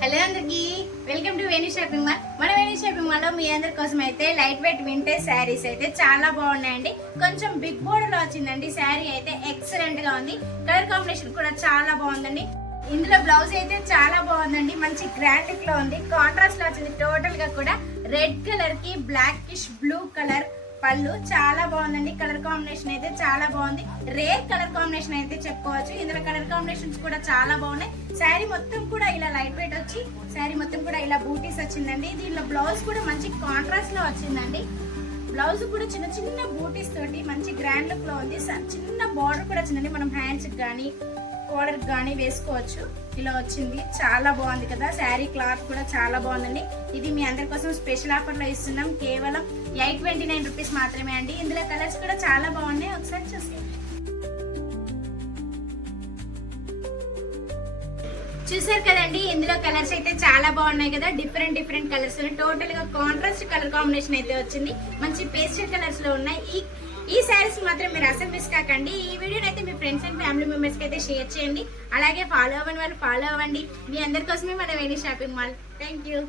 Hello అందరికి welcome to Veni shopping mall. మన వేణి shopping mall లో మీ అందరి కోసం అయితే లైట్ వెయిట్ వింటేజ్ శారీస్ అయితే చాలా బాగున్నాయండి. కొంచెం బిగ్ బోర్డర్ లో వచ్చిందండి. శారీ అయితే ఎక్సలెంట్ గా ఉంది. కలర్ కాంబినేషన్ కూడా చాలా బాగుందండి. ఇందులో బ్లౌజ్ అయితే చాలా బాగుందండి. మంచి గ్రాండ్ లుక్ లో ఉంది. కాంట్రాస్ట్ లో వచ్చింది. టోటల్ గా కూడా రెడ్ కలర్ కి బ్లాకిష్ బ్లూ కలర్ పళ్ళు చాలా బాగుందండి. కలర్ కాంబినేషన్ అయితే చాలా బాగుంది. రేర్ కలర్ కాంబినేషన్ అయితే చెప్పుకోవచ్చు. ఇందులో కలర్ కాంబినేషన్స్ కూడా చాలా బాగున్నాయి. శారీ మొత్తం కూడా ఇలా లైట్ వెయిట్ వచ్చి శారీ మొత్తం కూడా ఇలా బూటీస్ వచ్చిందండి. దీనిలో బ్లౌజ్ కూడా మంచి కాంట్రాస్ట్ లో వచ్చిందండి. బ్లౌజ్ కూడా చిన్న చిన్న బూటీస్ తోటి మంచి గ్రాండ్ లుక్ లో ఉంది. చిన్న బార్డర్ కూడా వచ్చిందండి. మనం హ్యాండ్స్ కానీ కోడర్ కానీ వేసుకోవచ్చు. ఇలా వచ్చింది. చాలా బాగుంది కదా. శారీ క్లాత్ కూడా చాలా బాగుందండి. ఇది మీ అందరి కోసం స్పెషల్ ఆఫర్ లో ఇస్తున్నాం. కేవలం 829 రూపీస్ మాత్రమే అండి. ఇందులో కలర్స్ కూడా చాలా బాగున్నాయి. ఒకసారి చూసేయండి. చూసారు కదండి, ఇందులో కలర్స్ అయితే చాలా బాగున్నాయి కదా. డిఫరెంట్ డిఫరెంట్ కలర్స్ టోటల్ గా కాంట్రాస్ట్ కలర్ కాంబినేషన్ అయితే వచ్చింది. మంచి పేస్టల్ కలర్స్ లో ఉన్నాయి. ఈ శారీస్ మాత్రం మీరు అసలు మిస్ కాకండి. ఈ వీడియోని అయితే మీ ఫ్రెండ్స్ అండ్ ఫ్యామిలీ మెంబర్స్ కి అయితే షేర్ చేయండి. అలాగే ఫాలో అవ్వని వాళ్ళు ఫాలో అవ్వండి. మీ అందరి కోసమే మన వేణి షాపింగ్ మాల్. Thank you.